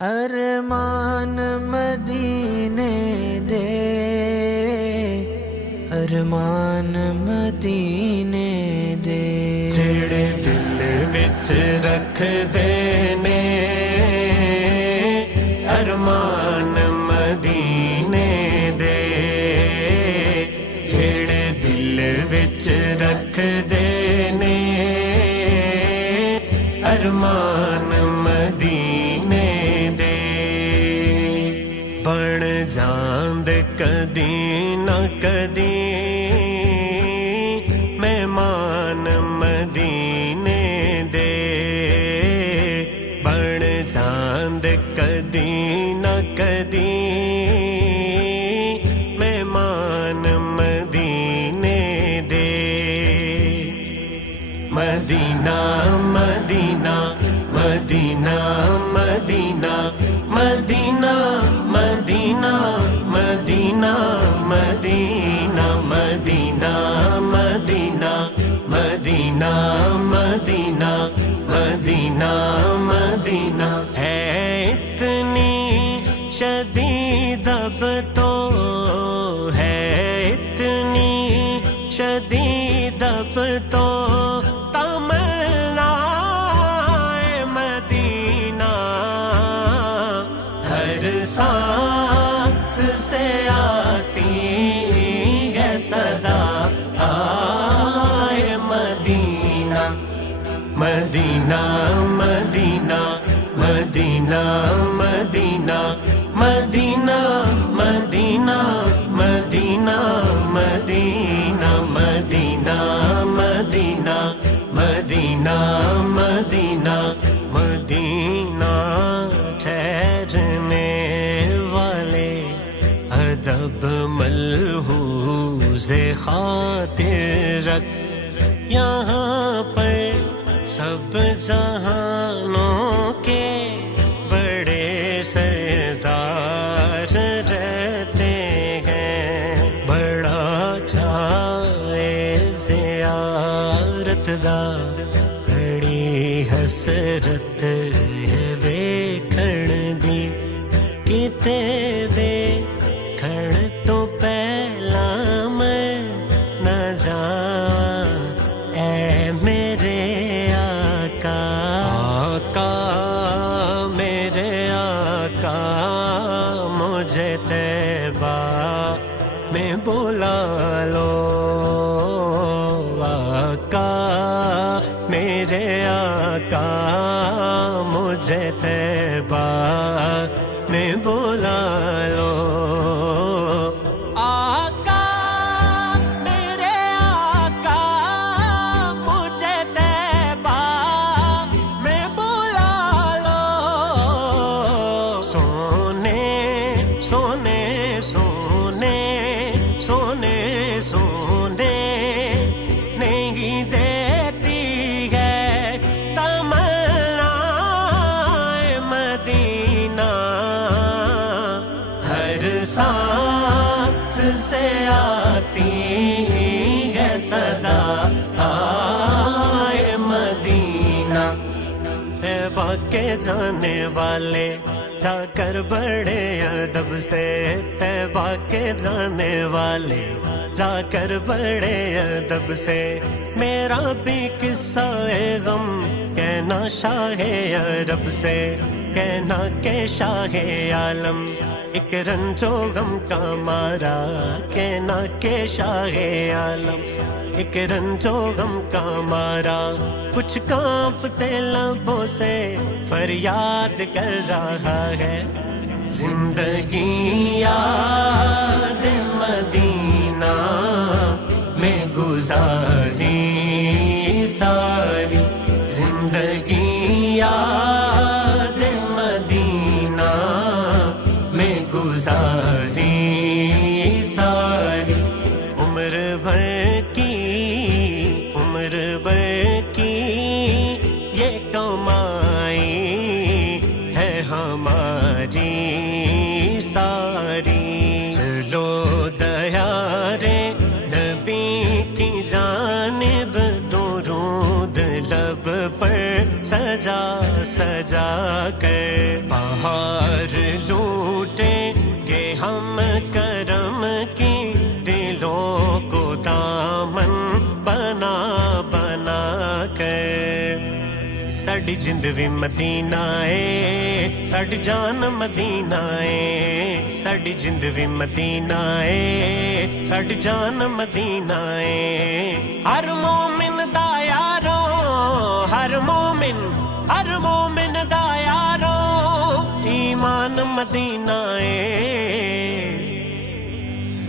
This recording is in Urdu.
ارمان مدینے دے، ارمان مدینے دے، جڑے دل وچ رکھ دینے ارمان مدینے دے، جڑے دل وچ رکھ دینے ارمان مدینے دے، بن جاند کدی نہ کدی مہمان مدینے دے، بن جاند کدی نہ کدی مہمان مدینے دے، مدینہ مدینہ مدینہ مدینہ مدینہ مدینہ مدینہ مدینہ مدینہ مدینہ مدینہ مدینہ مدینہ مدینہ ہے اتنی شدید اب تو، ہے اتنی شدید اب تو تمنا مدینہ، ہر سانس سے آتی ہے صدا آئے مدینہ، مدینہ مدینہ مدینہ مدینہ مدینہ مدینہ مدینہ مدینہ مدینہ مدینہ مدینہ مدینہ مدینہ، ٹھہرنے والے ادب ملحوظ خاطر رکھ، یہاں پر سب جہانوں کے بڑے سردار رہتے ہیں، بڑا چاہے زیارت دا بڑی حسرت ہے ویکھن دی، کتے ویکھن تو پہلا مر نہ جاواں اے میرے آقا، آقا میرے آقا مجھے طیبہ میں بلا لو، آقا میرے آقا مجھے طیبہ میں بلا لو، آقا میرے آقا مجھے طیبہ میں بلا لو، سونے سونے سونے سونے سونے نہیں دیتی ہے تمنا مدینہ، ہر سانس سے آتی ہے صدا آئے مدینہ، طیبہ کے جانے والے جا کر بڑے ادب سے، طیبہ کے جانے والے جا کر بڑے ادب سے، میرا بھی قصہ غم کہنا شاہ عرب سے، کہنا کہ شاہ عالم ایک رنجو غم کا مارا، کہنا کہ شاہ عالم ایک رنجو غم کا مارا، کچھ کانپتے لبوں سے فریاد کر رہا ہے، زندگی یاد مدینہ میں گزاری ساری، زندگی یاد مدینہ میں گزاری ساری، عمر بھر کی یہ کمائی ہے ہماری ساری، چلو دیارے نبی کی جانب لب پر سجا سجا کر بہار ਮਦੀਨਾ ਏ ਸਾਡੀ ਜਾਨ ਮਦੀਨਾ ਏ ਸਾਡੀ ਜਿੰਦ ਵੀ ਮਦੀਨਾ ਏ ਸਾਡੀ ਜਾਨ ਮਦੀਨਾ ਏ ਹਰ ਮੂਮਿਨ ਦਾ ਯਾਰੋ ਹਰ ਮੂਮਿਨ ਦਾ ਯਾਰੋ ਈਮਾਨ ਮਦੀਨਾ ਏ